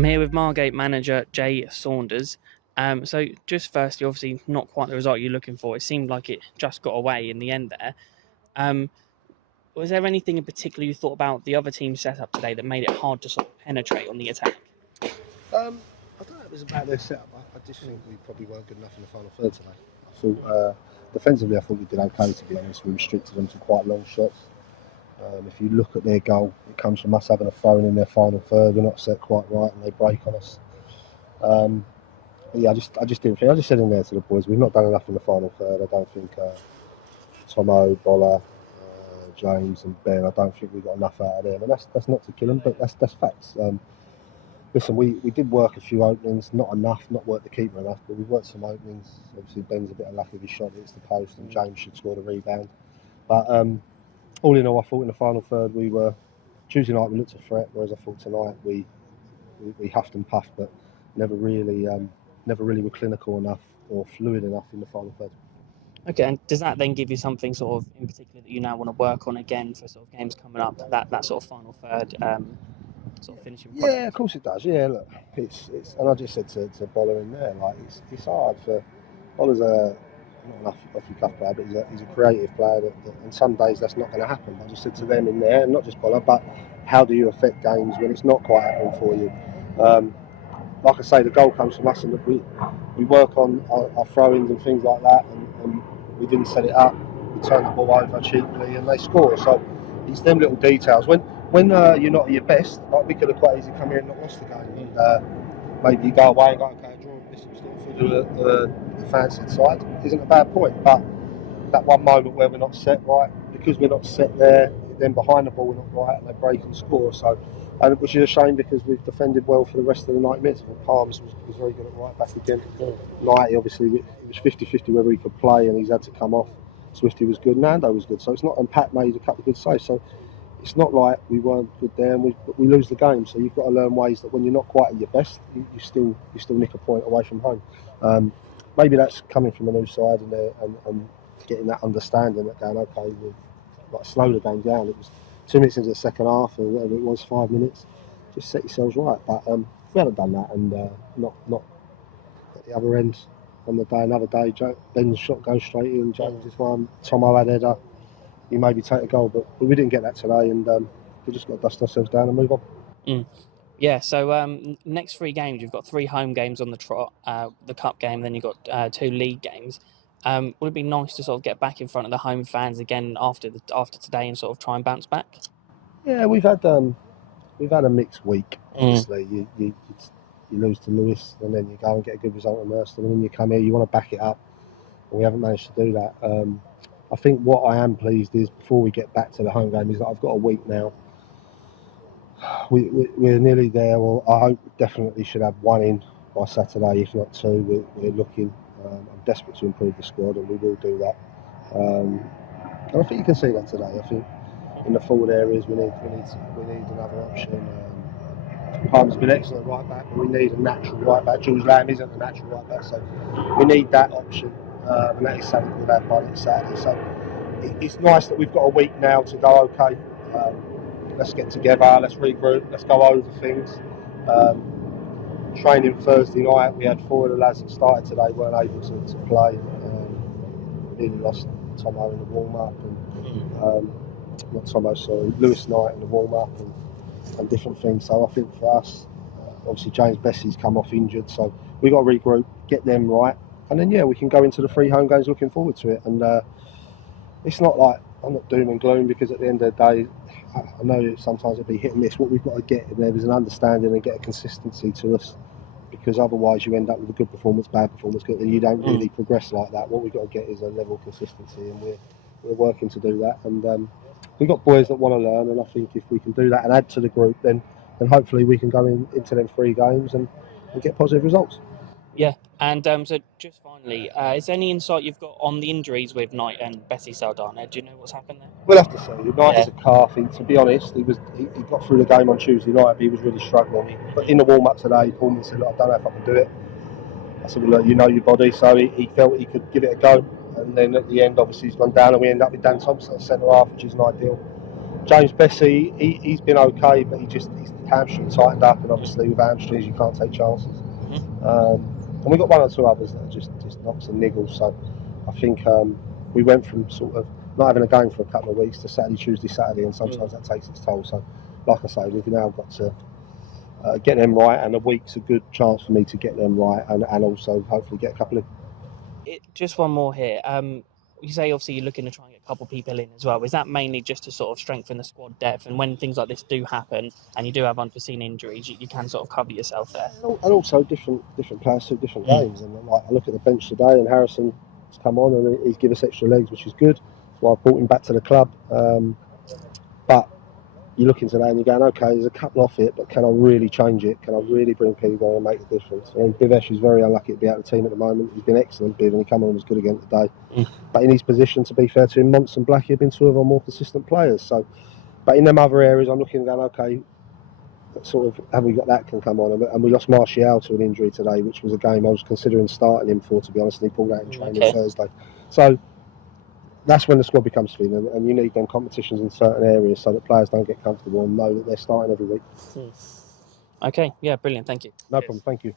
I'm here with Margate manager Jay Saunders. So just firstly, obviously not quite the result you're looking for. It seemed like it just got away in the end there. Was there anything in particular you thought about the other team's setup today that made it hard to sort of penetrate on the attack? I don't know, it was about their setup. I just think we probably weren't good enough in the final third today. I thought, defensively, I thought we did okay, to be honest. We restricted them to quite long shots. If you look at their goal, it comes from us having a throw in their final third. We're not set quite right and they break on us. I just didn't think. I just said in there to the boys, we've not done enough in the final third. I don't think Tomo, Bola, James and Ben, I don't think we got enough out of them. And that's not to kill them, but that's facts. Listen, we did work a few openings, not enough, not work the keeper enough, but we've worked some openings. Obviously Ben's a bit unlucky with his shot, hits the post, and James should score the rebound. But all in all, I thought in the final third we were, Tuesday night we looked a threat, whereas I thought tonight we huffed and puffed, but never really were clinical enough or fluid enough in the final third. Okay, and does that then give you something sort of in particular that you now want to work on again for sort of games coming up, that sort of final third sort of finishing product? Yeah, of course it does. Yeah, look, it's and I just said to Bola in there, like it's hard for Bola's not enough off the cuff player, but he's a creative player, and some days that's not going to happen. I just said to them in there, and not just Bola, but how do you affect games when it's not quite happening for you? Like I say, the goal comes from us, and we work on our throw-ins and things like that, and we didn't set it up. We turned the ball over cheaply, and they score. So it's them little details. When you're not at your best, like we could have quite easily come here and not lost the game. And maybe you go away and go, okay, draw this Stortford the fancied side isn't a bad point. But that one moment where we're not set right, because we're not set there, then behind the ball we're not right, and they break and score. So, which is a shame because we've defended well for the rest of the 90 minutes. Palms was very good at right back again. Knighty, obviously, it was 50-50 whether he could play, and he's had to come off. Swifty was good, Nando was good. So it's not, and Pat made a couple of good saves. So it's not like we weren't good there, and we lose the game. So you've got to learn ways that when you're not quite at your best, you still nick a point away from home. Maybe that's coming from a new side and getting that understanding that going, okay, we'll like slow the game down. It was 2 minutes into the second half, or whatever it was, 5 minutes. Just set yourselves right. But we haven't done that, and not at the other end on the day. Another day, Ben's shot goes straight in. James's one. Tomo had header. You maybe take a goal, but we didn't get that today, and we just got to dust ourselves down and move on. Yeah, so next 3 games, you've got 3 home games on the trot, the cup game, then you've got 2 league games. Would it be nice to sort of get back in front of the home fans again after today and sort of try and bounce back? Yeah, we've had a mixed week. Obviously, you lose to Lewis, and then you go and get a good result at Merston, and then you come here, you want to back it up, and we haven't managed to do that. I think what I am pleased is before we get back to the home game is that I've got a week now. We're nearly there. Well, I hope definitely should have 1 in by Saturday, if not 2. We're looking. I'm desperate to improve the squad, and we will do that. And I think you can see that today. I think in the forward areas we need another option. Palmer's been excellent right back, but we need a natural right back. Jules Lamb isn't a natural right back, so we need that option. And that is something we'll have by next Saturday. So it's nice that we've got a week now to go, okay, let's get together, let's regroup, let's go over things. Training Thursday night, we had 4 of the lads that started today weren't able to play. We nearly lost Tomo in the warm-up, and not Tomo, sorry, Lewis Knight in the warm-up and different things. So I think for us, obviously James Bessie's come off injured, so we've got to regroup, get them right. And then, we can go into the 3 home games looking forward to it. And it's not like I'm not doom and gloom, because at the end of the day, I know sometimes it'll be hit and miss. What we've got to get there is an understanding and get a consistency to us, because otherwise you end up with a good performance, bad performance, and you don't really progress like that. What we've got to get is a level of consistency, and we're working to do that. And we've got boys that want to learn, and I think if we can do that and add to the group, then hopefully we can go into them 3 games and get positive results. Yeah, and so just finally, is there any insight you've got on the injuries with Knight and Bessie Saldana? Do you know what's happened there? We'll have to see. Knight is a calf. To be honest, he got through the game on Tuesday night, but he was really struggling. But in the warm-up today, he called me and said, look, I don't know if I can do it. I said, well, look, you know your body. So he felt he could give it a go. And then at the end, obviously, he's gone down, and we end up with Dan Thompson at centre-half, which isn't ideal. James Bessie, he's been okay, but his hamstring tightened up, and obviously with hamstrings you can't take chances. And we got one or two others that are just knocks and niggles. So I think we went from sort of not having a game for a couple of weeks to Saturday, Tuesday, Saturday, and sometimes that takes its toll. So, like I say, we've now got to get them right, and a week's a good chance for me to get them right, and also hopefully get a couple of. Just one more here. You say obviously you're looking to try and get a couple of people in as well. Is that mainly just to sort of strengthen the squad depth, and when things like this do happen and you do have unforeseen injuries, you can sort of cover yourself there? And also different players suit different games. And like I look at the bench today, and Harrison's come on and he's given us extra legs, which is good. So I brought him back to the club. But you're looking today and you're going, okay, there's a couple off it, but can I really change it? Can I really bring people on and make a difference? I mean, Bivesh is very unlucky to be out of the team at the moment. He's been excellent, Biv, and he came on and was good again today. But in his position, to be fair to him, Monts and Blackie have been two of our more consistent players. So, but in them other areas, I'm looking and going, okay, sort of have we got that can come on? And we lost Martial to an injury today, which was a game I was considering starting him for, to be honest, and he pulled out in training Thursday. So that's when the squad becomes thin, and you need them competitions in certain areas so that players don't get comfortable and know that they're starting every week. Okay, yeah, brilliant, thank you. No problem, thank you.